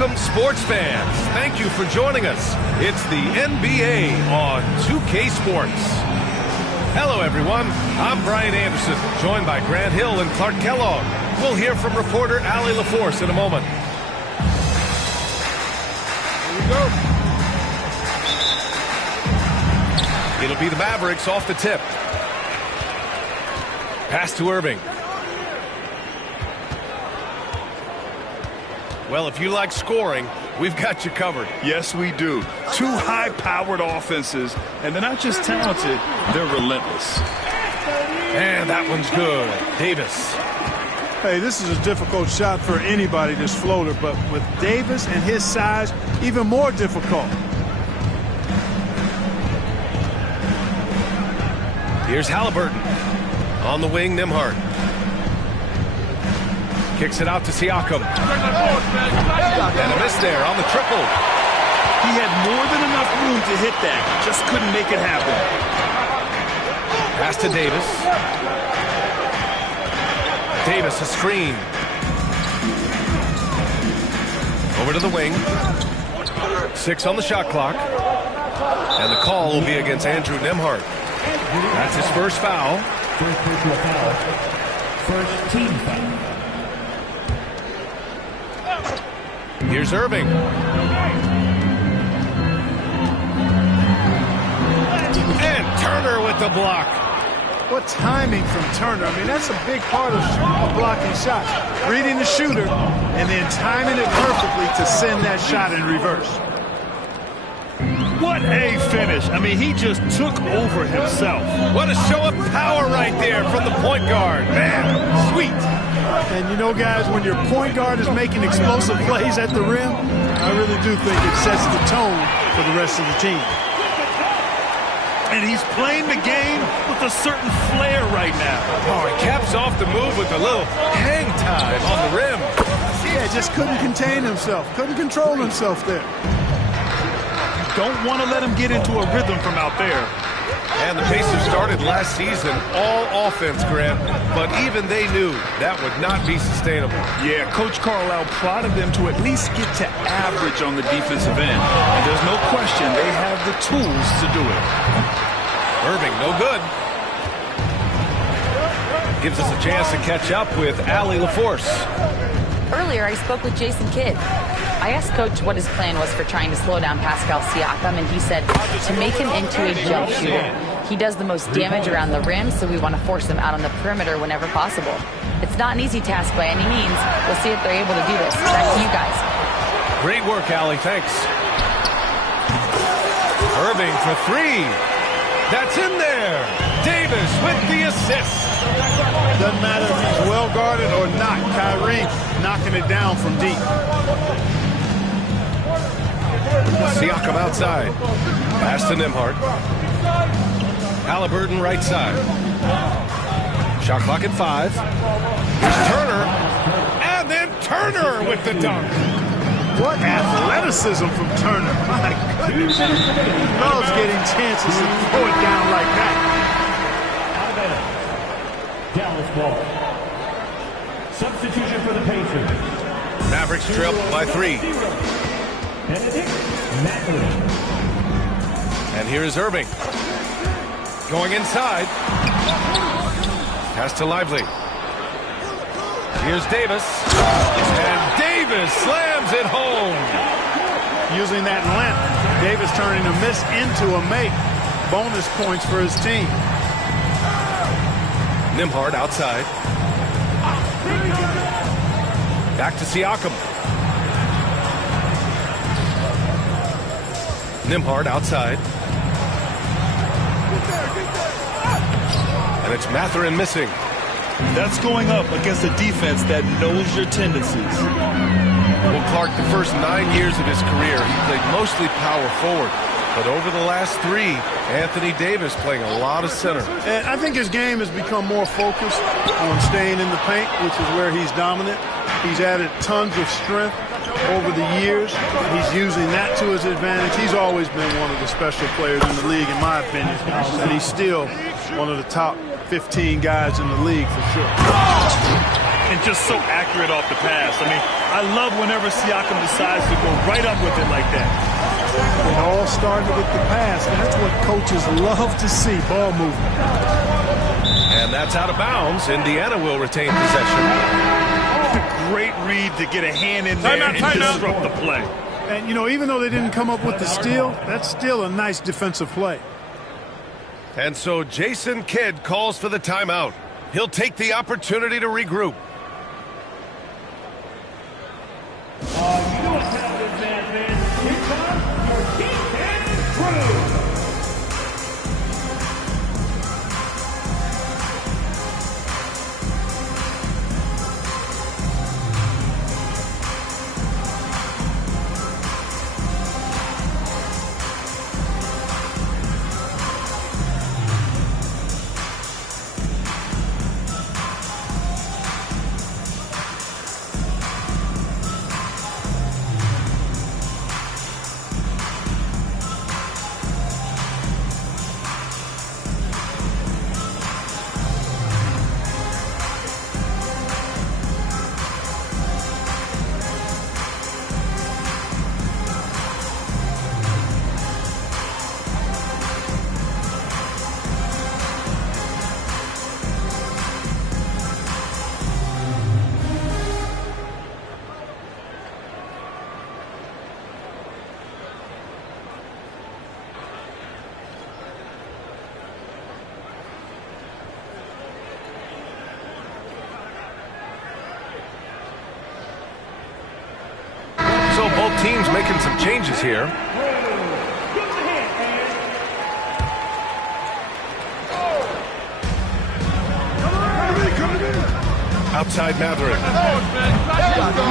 Welcome, sports fans. Thank you for joining us. It's the NBA on 2K Sports. Hello, everyone. I'm Brian Anderson, joined by Grant Hill and Clark Kellogg. We'll hear from reporter Allie LaForce in a moment. Here we go. It'll be the Mavericks off the tip. Pass to Irving. Well, if you like scoring, we've got you covered. Yes, we do. Two high-powered offenses, and they're not just talented, they're relentless. And that one's good. Davis. Hey, this is a difficult shot for anybody, this floater, but with Davis and his size, even more difficult. Here's Halliburton. On the wing, Nembhard. Kicks it out to Siakam. And a miss there on the triple. He had more than enough room to hit that. Just couldn't make it happen. Pass to Davis. Davis, a screen. Over to the wing. 6 on the shot clock. And the call will be against Andrew Nembhard. That's his first foul. First personal foul. First team foul. Here's Irving. And Turner with the block. What timing from Turner. I mean, that's a big part of blocking shots. Reading the shooter and then timing it perfectly to send that shot in reverse. What a finish. I mean, he just took over himself. What a show of power right there from the point guard. Man, sweet. And you know, guys, when your point guard is making explosive plays at the rim, I really do think it sets the tone for the rest of the team. And he's playing the game with a certain flair right now. Oh, he caps off the move with a little hang time on the rim. Yeah, just couldn't contain himself. Couldn't control himself there. Don't want to let him get into a rhythm from out there. And the Pacers started last season all offense, Grant, but even they knew that would not be sustainable. Yeah, Coach Carlisle prodded them to at least get to average on the defensive end. And there's no question they have the tools to do it. Irving, no good. Gives us a chance to catch up with Allie LaForce. Earlier, I spoke with Jason Kidd. I asked Coach what his plan was for trying to slow down Pascal Siakam, and he said to make him into a jump shooter. He does the most damage around the rim, so we want to force him out on the perimeter whenever possible. It's not an easy task by any means. We'll see if they're able to do this. Back to you guys. Great work, Allie. Thanks. Irving for 3. That's in there. Davis with the assist. Doesn't matter if he's well guarded or not. Kyrie knocking it down from deep. Siakam outside. Pass to Nembhard. Halliburton right side. Shot clock at 5. Here's Turner. And then Turner with the dunk. What athleticism from Turner. My goodness. He loves getting chances to throw it down like that. Dallas ball. Substitution for the Pacers. Mavericks trail by 3. And here is Irving. Going inside. Pass to Lively. Here's Davis. And Davis slams it home. Using that length, Davis turning a miss into a make. Bonus points for his team. Nembhard outside. Back to Siakam. Nembhard outside. And it's Mathurin missing. That's going up against a defense that knows your tendencies. Well, Clark, the first 9 years of his career, he played mostly power forward. But over the last 3, Anthony Davis playing a lot of center. And I think his game has become more focused on staying in the paint, which is where he's dominant. He's added tons of strength over the years. He's using that to his advantage. He's always been one of the special players in the league, in my opinion. And he's still one of the top 15 guys in the league for sure. and just so accurate off the pass. I mean, I love whenever Siakam decides to go right up with it like that. It all started with the pass. That's what coaches love to see, ball movement. And that's out of bounds. Indiana will retain possession. Great read to get a hand in there and disrupt the play. And, you know, even though they didn't come up with the steal, that's still a nice defensive play. And so Jason Kidd calls for the timeout. He'll take the opportunity to regroup. You know what's happening, man. Here comes your defense crew. So both teams making some changes here. Outside Matherin.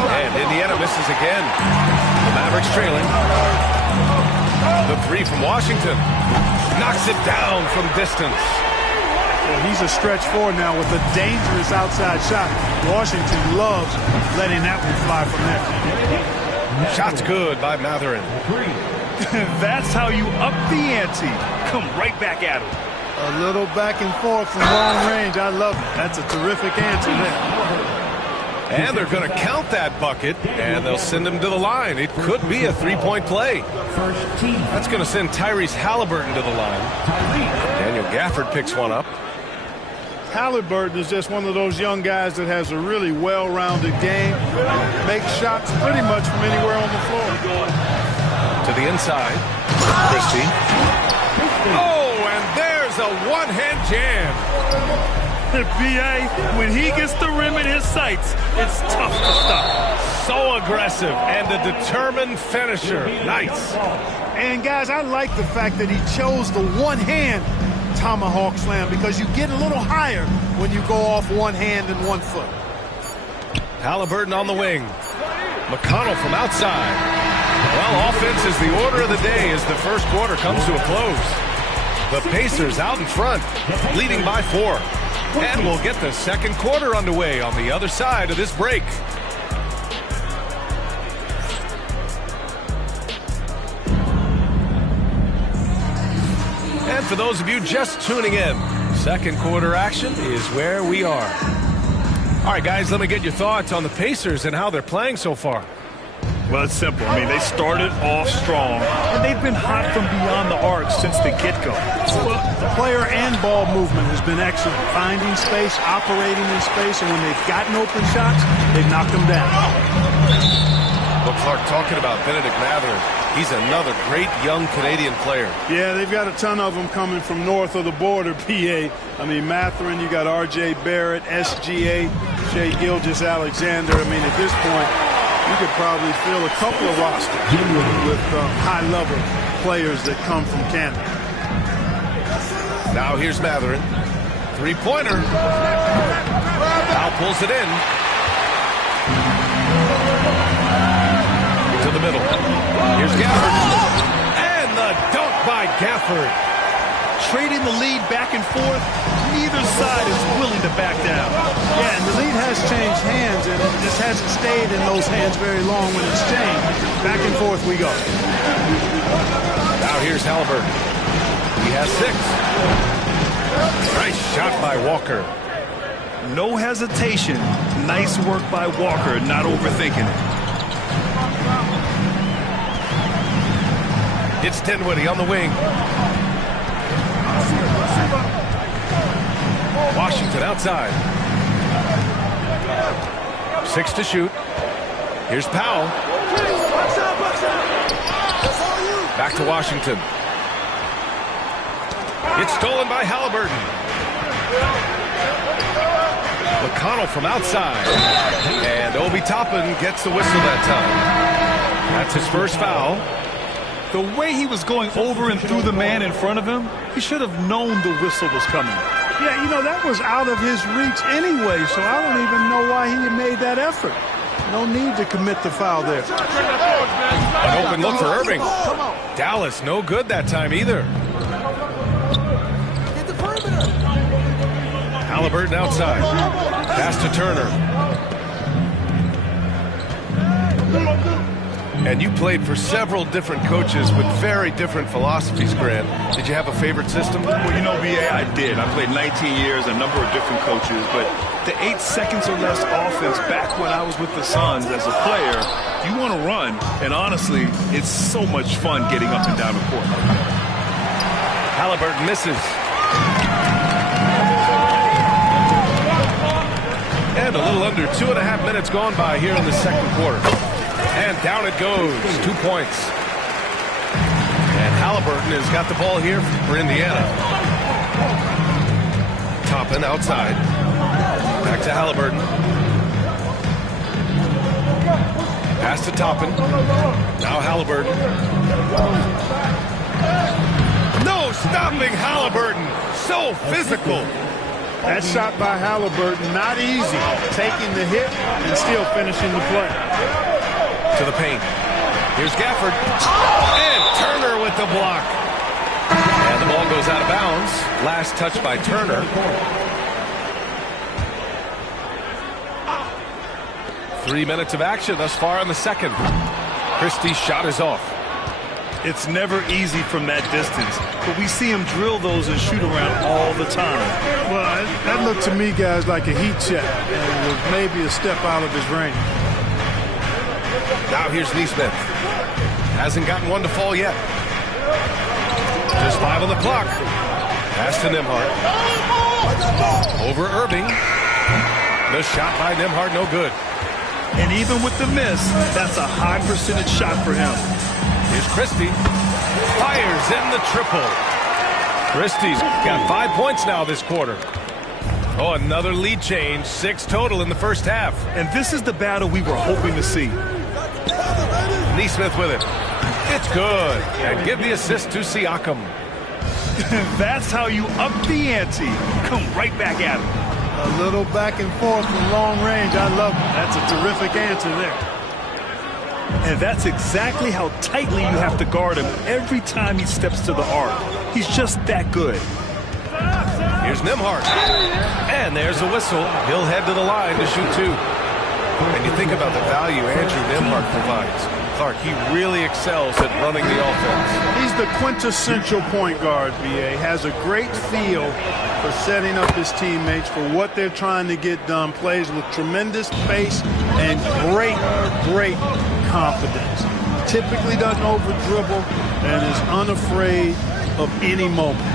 And Indiana misses again. The Mavericks trailing. The three from Washington. Knocks it down from distance. Well, he's a stretch four now with a dangerous outside shot. Washington loves letting that one fly from there. Shot's good by Matherin. That's how you up the ante. Come right back at him. A little back and forth from long range. I love it. That's a terrific answer there. And they're going to count that bucket, and they'll send him to the line. It could be a three-point play. First team. That's going to send Tyrese Halliburton to the line. Daniel Gafford picks one up. Halliburton is just one of those young guys that has a really well-rounded game. Makes shots pretty much from anywhere on the floor. To the inside. Christie. Oh, and there's a one-hand jam. B.A., when he gets the rim in his sights, it's tough to stop. So aggressive and a determined finisher. Nice. And, guys, I like the fact that he chose the one-hand tomahawk slam because you get a little higher when you go off one hand and 1 foot. Halliburton on the wing. McConnell from outside. Well, offense is the order of the day as the first quarter comes to a close. The Pacers out in front, leading by 4. And we'll get the second quarter underway on the other side of this break. And for those of you just tuning in, second quarter action is where we are. All right, guys, let me get your thoughts on the Pacers and how they're playing so far. Well, it's simple. I mean, they started off strong, and they've been hot from beyond the arc since the get-go. Well, player and ball movement has been excellent. Finding space, operating in space, and when they've gotten open shots, they've knocked them down. Well, Clark, talking about Benedict Matherin, he's another great young Canadian player. Yeah, they've got a ton of them coming from north of the border, PA. I mean, Matherin, you got R.J. Barrett, SGA, Shai Gilgeous-Alexander. I mean, at this point, you could probably fill a couple of rosters with high-level players that come from Canada. Now here's Matherin. Three-pointer. Now pulls it in. To the middle. Here's Gafford. And the dunk by Gafford. Trading the lead back and forth, neither side is willing to back down. Yeah, and the lead has changed hands, and it just hasn't stayed in those hands very long when it's changed. Back and forth we go. Now here's Halliburton. He has 6. Nice shot by Walker. No hesitation. Nice work by Walker, not overthinking it. It's Dinwiddie on the wing. Washington outside. 6 to shoot. Here's Powell. Back to Washington. It's stolen by Halliburton. McConnell from outside. And Obi Toppin gets the whistle that time. That's his first foul. The way he was going over and through the man in front of him, he should have known the whistle was coming. Yeah, you know, that was out of his reach anyway, so I don't even know why he made that effort. No need to commit the foul there. An open look for Irving. Dallas, no good that time either. Halliburton outside. Pass to Turner. And you played for several different coaches with very different philosophies, Grant. Did you have a favorite system? Well, you know, BA, I did. I played 19 years, a number of different coaches, but the 8 seconds or less offense back when I was with the Suns as a player, you want to run, and honestly, it's so much fun getting up and down the court. Halliburton misses. And a little under 2.5 minutes gone by here in the second quarter. And down it goes. 2 points. And Halliburton has got the ball here for Indiana. Toppin outside. Back to Halliburton. Pass to Toppin. Now Halliburton. No stopping Halliburton. So physical. That shot by Halliburton, not easy. Taking the hit and still finishing the play. To the paint. Here's Gafford. And Turner with the block. And the ball goes out of bounds. Last touch by Turner. 3 minutes of action thus far in the second. Christie's shot is off. It's never easy from that distance, but we see him drill those and shoot around all the time. Well, that looked to me, guys, like a heat check, and it was maybe a step out of his range. Now here's Neesmith. Hasn't gotten one to fall yet. Just 5 on the clock. Pass to Nembhard. Over Irving. The shot by Nembhard, no good. And even with the miss, that's a high percentage shot for him. Here's Christie. Fires in the triple. Christie's got 5 points now this quarter. Oh, another lead change. 6 total in the first half. And this is the battle we were hoping to see. Neesmith with it. It's good. And give the assist to Siakam. That's how you up the ante. Come right back at him. A little back and forth from long range. I love it. That's a terrific answer there. And that's exactly how tightly you have to guard him every time he steps to the arc. He's just that good. Here's Nembhard. And there's a whistle. He'll head to the line to shoot 2. And you think about the value Andrew Nembhard provides. Clark, he really excels at running the offense. He's the quintessential point guard, BA. Has a great feel for setting up his teammates for what they're trying to get done. Plays with tremendous pace and great confidence. Typically doesn't over-dribble and is unafraid of any moment.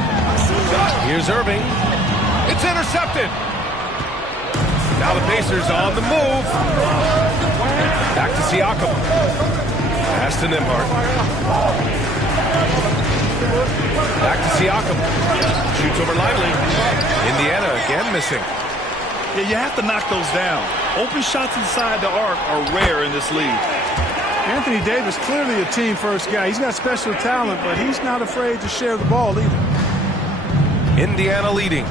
Here's Irving. It's intercepted. Now the Pacers on the move. Back to Siakam. Pass to Nembhard. Back to Siakam. Shoots over Lively. Indiana again missing. Yeah, you have to knock those down. Open shots inside the arc are rare in this league. Anthony Davis, clearly a team-first guy. He's got special talent, but he's not afraid to share the ball either. Indiana leading.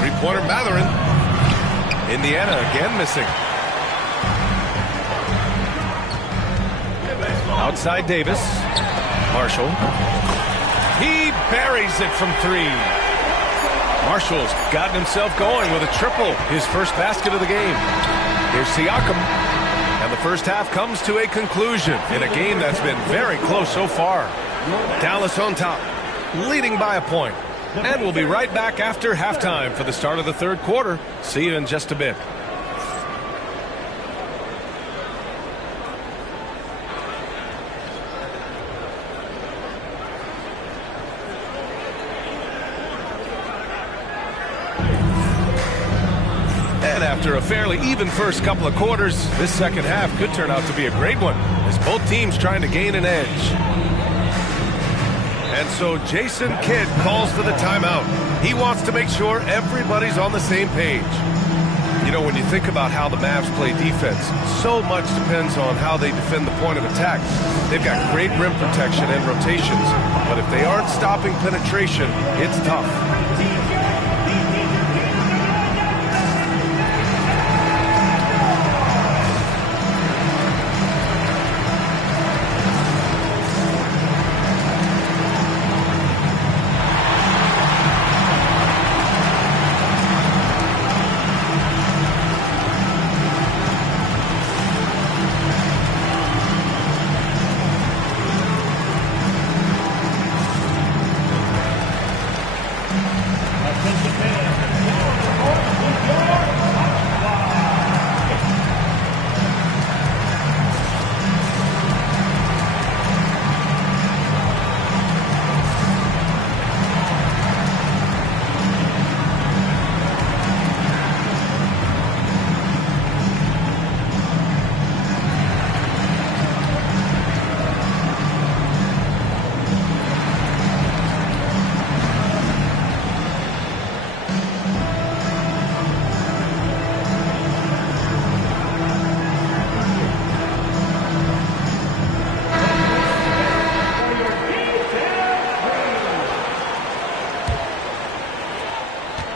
Three-pointer Mathurin. Indiana again missing. Outside Davis. Marshall. He buries it from 3. Marshall's gotten himself going with a triple. His first basket of the game. Here's Siakam. And the first half comes to a conclusion in a game that's been very close so far. Dallas on top, leading by a point. And we'll be right back after halftime for the start of the third quarter. See you in just a bit. And after a fairly even first couple of quarters, this second half could turn out to be a great one as both teams trying to gain an edge. And so Jason Kidd calls for the timeout. He wants to make sure everybody's on the same page. You know, when you think about how the Mavs play defense, so much depends on how they defend the point of attack. They've got great rim protection and rotations, but if they aren't stopping penetration, it's tough.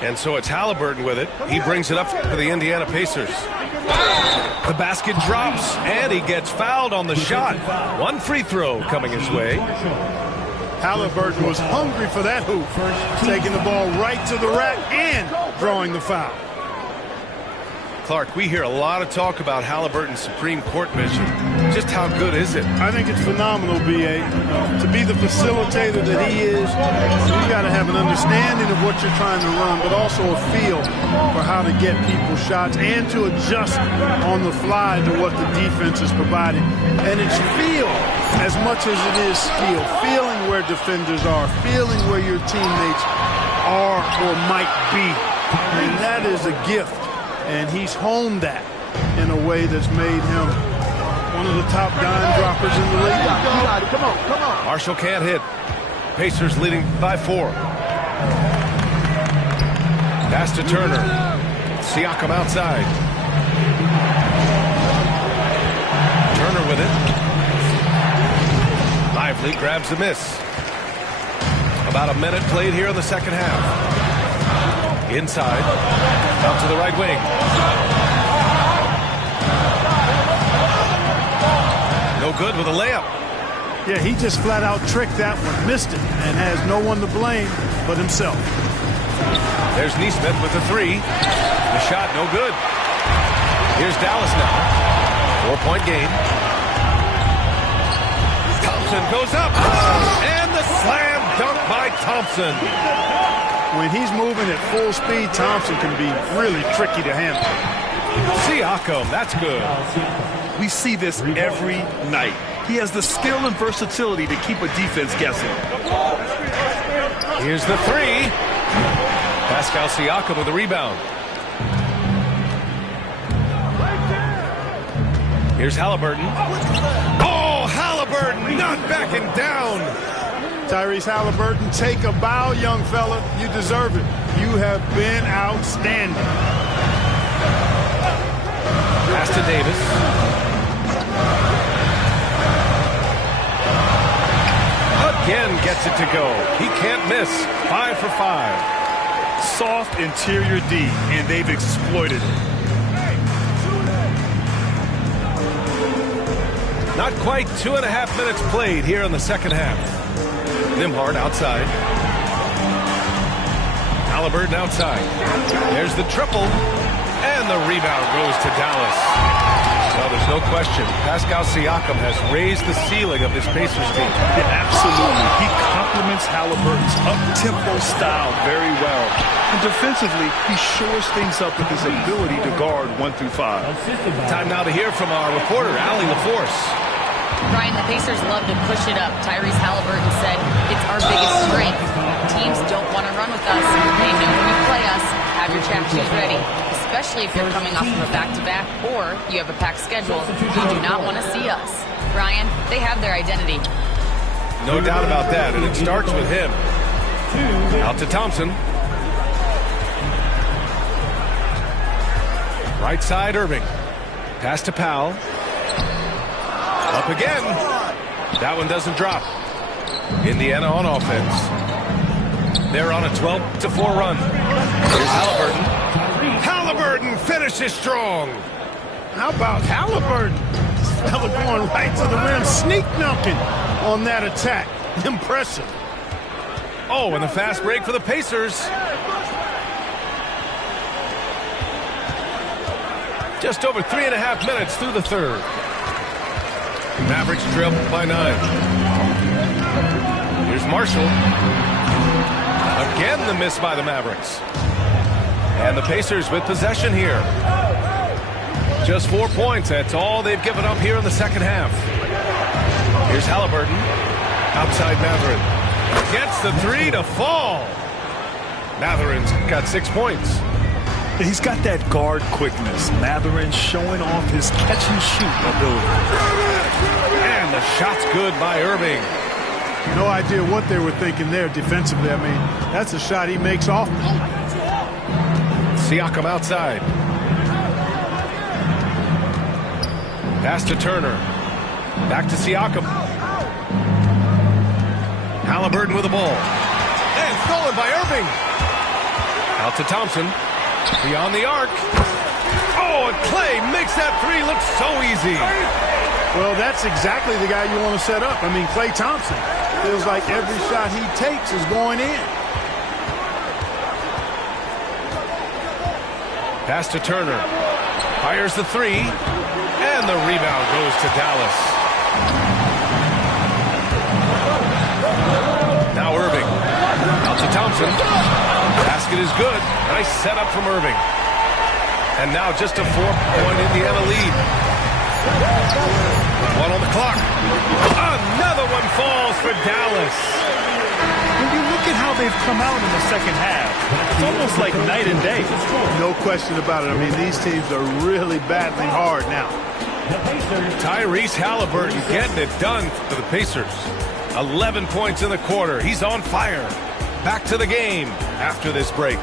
And so it's Halliburton with it. He brings it up for the Indiana Pacers. The basket drops, and he gets fouled on the shot. One free throw coming his way. Halliburton was hungry for that hoop, taking the ball right to the rack and drawing the foul. Clark, we hear a lot of talk about Halliburton's supreme court vision. Just how good is it? I think it's phenomenal, B.A. To be the facilitator that he is, you've got to have an understanding of what you're trying to run, but also a feel for how to get people shots and to adjust on the fly to what the defense is providing. And it's feel as much as it is skill. Feeling where defenders are, feeling where your teammates are or might be. And that is a gift. And he's honed that in a way that's made him one of the top dime droppers in the league. Come on, come on. Marshall can't hit. Pacers leading by 4. Pass to Turner. Siakam outside. Turner with it. Lively grabs the miss. About a minute played here in the second half. Inside, out to the right wing. No good with a layup. Yeah, he just flat out tricked that one, missed it, and has no one to blame but himself. There's Neesmith with the 3. The shot, no good. Here's Dallas now. 4-point game. Thompson goes up. And the slam dunk by Thompson. When he's moving at full speed, Thompson can be really tricky to handle. Siakam, that's good. We see this every night. He has the skill and versatility to keep a defense guessing. Here's the 3. Pascal Siakam with the rebound. Here's Halliburton. Oh, Halliburton not backing down. Tyrese Halliburton, take a bow, young fella. You deserve it. You have been outstanding. Pass to Davis. Again gets it to go. He can't miss. 5 for 5. Soft interior D, and they've exploited it. Not quite 2.5 minutes played here in the second half. Nembhard outside. Halliburton outside. There's the triple. And the rebound goes to Dallas. Well, there's no question. Pascal Siakam has raised the ceiling of this Pacers team. Yeah, absolutely. He complements Halliburton Halliburton's up-tempo style very well. And defensively, he shores things up with his ability to guard 1 through 5. Time now to hear from our reporter, Allie LaForce. Brian, the Pacers love to push it up. Tyrese Halliburton said, it's our biggest strength. Teams don't want to run with us. They know when you play us, have your track shoes ready, especially if you're coming off of a back-to-back or you have a packed schedule. You do not want to see us. Brian, they have their identity. No doubt about that, and it starts with him. Out to Thompson. Right side, Irving. Pass to Powell. Up again. That one doesn't drop. Indiana on offense. They're on a 12-4 run. Here's Halliburton. Halliburton finishes strong. How about Halliburton? Fella going right to the rim, sneak dunking on that attack. Impressive. Oh, and a fast break for the Pacers. Just over 3.5 minutes through the third. Mavericks trail by 9. Here's Marshall. Again, the miss by the Mavericks. And the Pacers with possession here. Just 4 points. That's all they've given up here in the second half. Here's Halliburton. Outside Mathurin. Gets the three to fall. Mathurin's got 6 points. He's got that guard quickness. Mathurin showing off his catch-and-shoot ability. And the shot's good by Irving. No idea what they were thinking there defensively. I mean, that's a shot he makes often. Siakam outside. Pass to Turner. Back to Siakam. Halliburton with the ball. And stolen by Irving. Out to Thompson. Beyond the arc. Oh, and Clay makes that three look so easy. Well, that's exactly the guy you want to set up. I mean, Klay Thompson. Feels like every shot he takes is going in. Pass to Turner. Fires the three. And the rebound goes to Dallas. Now Irving. Out to Thompson. Basket is good. Nice setup from Irving. And now just a 4-point Indiana lead. 1 on the clock. Another one falls for Dallas. When you look at how they've come out in the second half, it's almost like night and day. No question about it. I mean, these teams are really battling hard now. Tyrese Halliburton getting it done for the Pacers. 11 points in the quarter. He's on fire. Back to the game after this break.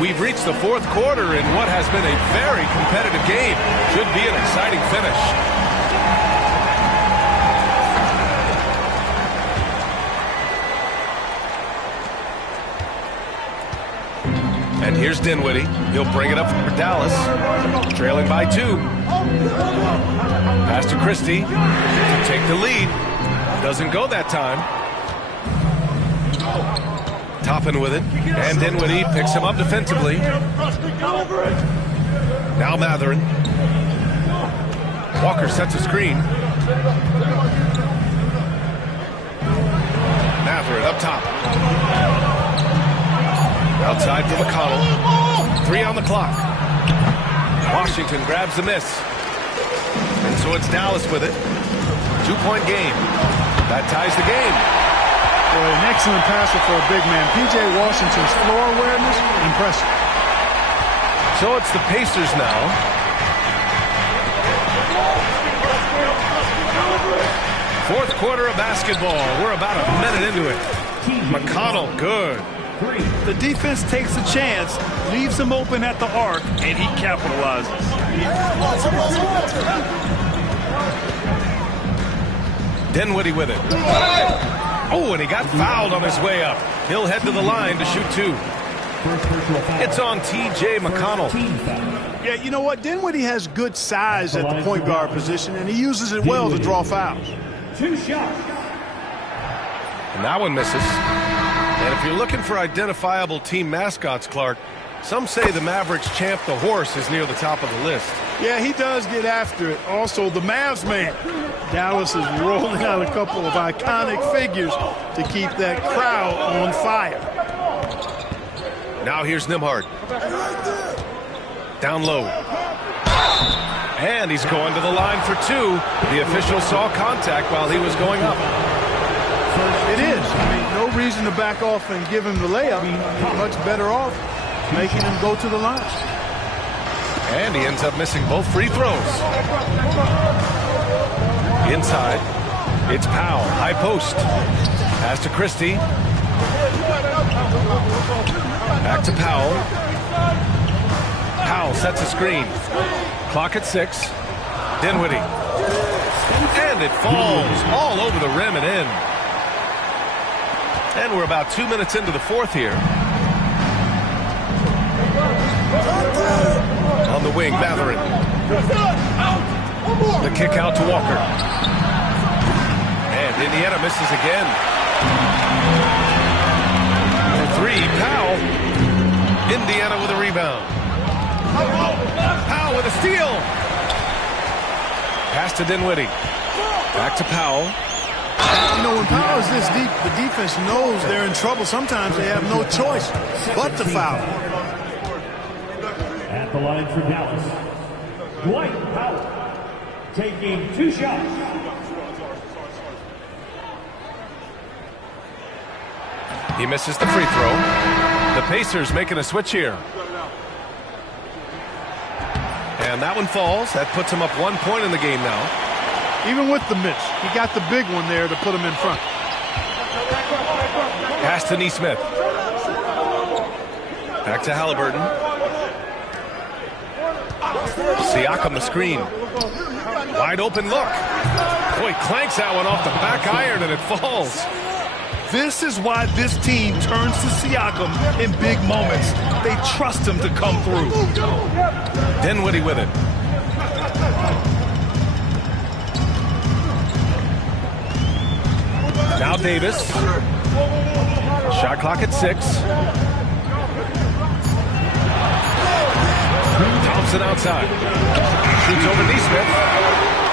We've reached the fourth quarter in what has been a very competitive game. Should be an exciting finish. And here's Dinwiddie. He'll bring it up for Dallas. Trailing by 2. Pass to Christie to take the lead. Doesn't go that time. Toppin with it. And Dinwiddie picks him up defensively. Now Mathurin. Walker sets a screen. Mathurin up top. Outside for McConnell. 3 on the clock. Washington grabs the miss. And so it's Dallas with it. 2-point game. That ties the game. Boy, an excellent passer for a big man. P.J. Washington's floor awareness, impressive. So it's the Pacers now. Fourth quarter of basketball. We're about a minute into it. McConnell, good. The defense takes a chance, leaves him open at the arc, and he capitalizes. Dinwiddie with it. Oh, and he got fouled on his way up. He'll head to the line to shoot 2. It's on T.J. McConnell. Yeah, you know what? Dinwiddie has good size at the point guard position, and he uses it well to draw fouls. 2 shots. And that one misses. And if you're looking for identifiable team mascots, Clark, Some say the Mavericks champ, the horse, is near the top of the list. Yeah, he does get after it. Also, the Mavs man. Dallas is rolling out a couple of iconic figures to keep that crowd on fire. Now here's Nembhard. Down low. And he's going to the line for two. The official saw contact while he was going up. It is. I mean, no reason to back off and give him the layup. You're much better off making him go to the line. And he ends up missing both free throws. Inside, it's Powell, high post. Pass to Christie. Back to Powell. Powell sets a screen. Clock at 6. Dinwiddie. And it falls all over the rim and in. And we're about 2 minutes into the fourth here. On the wing, Mathurin. The kick out to Walker. And Indiana misses again. For three, Powell. Indiana with a rebound. Powell with a steal. Pass to Dinwiddie. Back to Powell. You know, when Powell is this deep, the defense knows they're in trouble. Sometimes they have no choice but to foul. At the line for Dallas, Dwight Powell taking 2 shots. He misses the free throw. The Pacers making a switch here. And that one falls. That puts him up 1 point in the game now. Even with the miss, he got the big one there to put him in front. Pass to Nesmith. Back to Halliburton. Siakam the screen. Wide open look. Boy, clanks that one off the back iron and it falls. This is why this team turns to Siakam in big moments. They trust him to come through. Dinwiddie with it. Now Davis. Shot clock at 6. Thompson outside. Shoots over Nesmith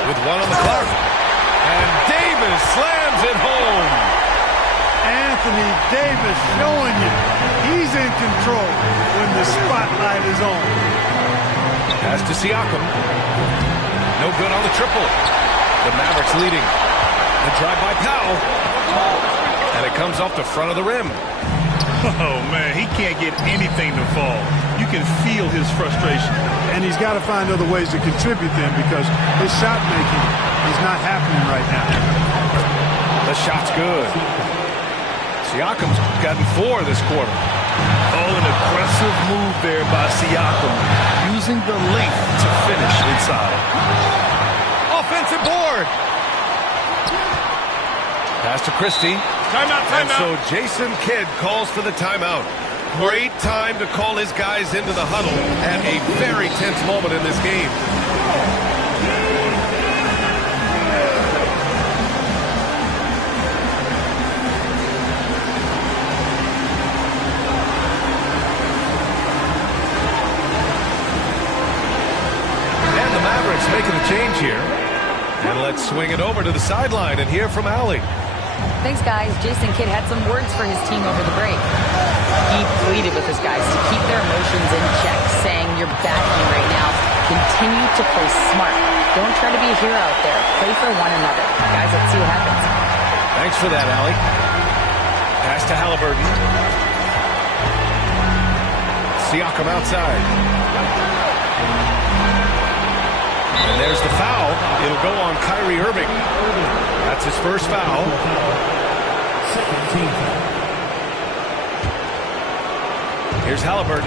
with 1 on the clock. And Davis slams it home. Anthony Davis showing you he's in control when the spotlight is on. Pass to Siakam. No good on the triple. The Mavericks leading. The drive by Powell. And it comes off the front of the rim. Oh, man, he can't get anything to fall. You can feel his frustration. And he's got to find other ways to contribute then because his shot making is not happening right now. The shot's good. Siakam's gotten 4 this quarter. Oh, an aggressive move there by Siakam, using the length to finish inside. Offensive board. Pass to Christie. Timeout, And so Jason Kidd calls for the timeout. Great time to call his guys into the huddle at a very tense moment in this game. And the Mavericks making a change here. And let's swing it over to the sideline and hear from Allie. Thanks, guys. Jason Kidd had some words for his team over the break. He pleaded with his guys to keep their emotions in check, saying, "You're battling right now. Continue to play smart. Don't try to be a hero out there. Play for one another." Guys, let's see what happens. Thanks for that, Allie. Pass to Halliburton. Siakam outside. And there's the foul. It'll go on Kyrie Irving. That's his first foul. Here's Halliburton.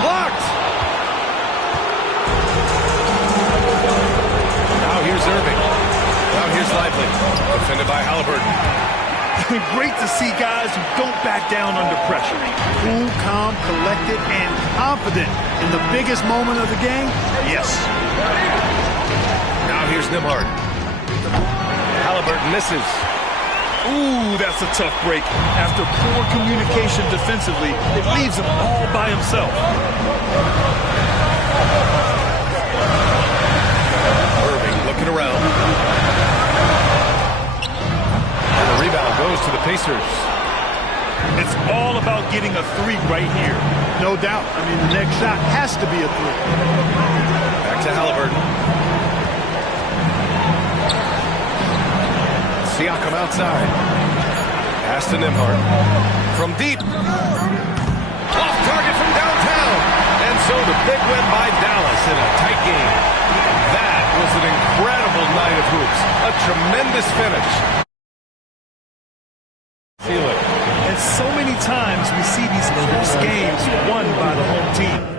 Blocked! Now here's Irving. Now here's Lively. Defended by Halliburton. Great to see guys who don't back down under pressure. Cool, calm, collected, and confident in the biggest moment of the game. Yes. Now here's Nembhard. Halliburton misses. Ooh, that's a tough break. After poor communication defensively, it leaves him all by himself. Irving looking around. And the rebound goes to the Pacers. It's all about getting a three right here. No doubt. I mean, the next shot has to be a three. Back to Halliburton. Siakam outside. Pass to Nembhard. From deep. Off target from downtown. And so the big win by Dallas in a tight game. That was an incredible night of hoops. A tremendous finish. Feel it. And so many times we see these close games won by the home team.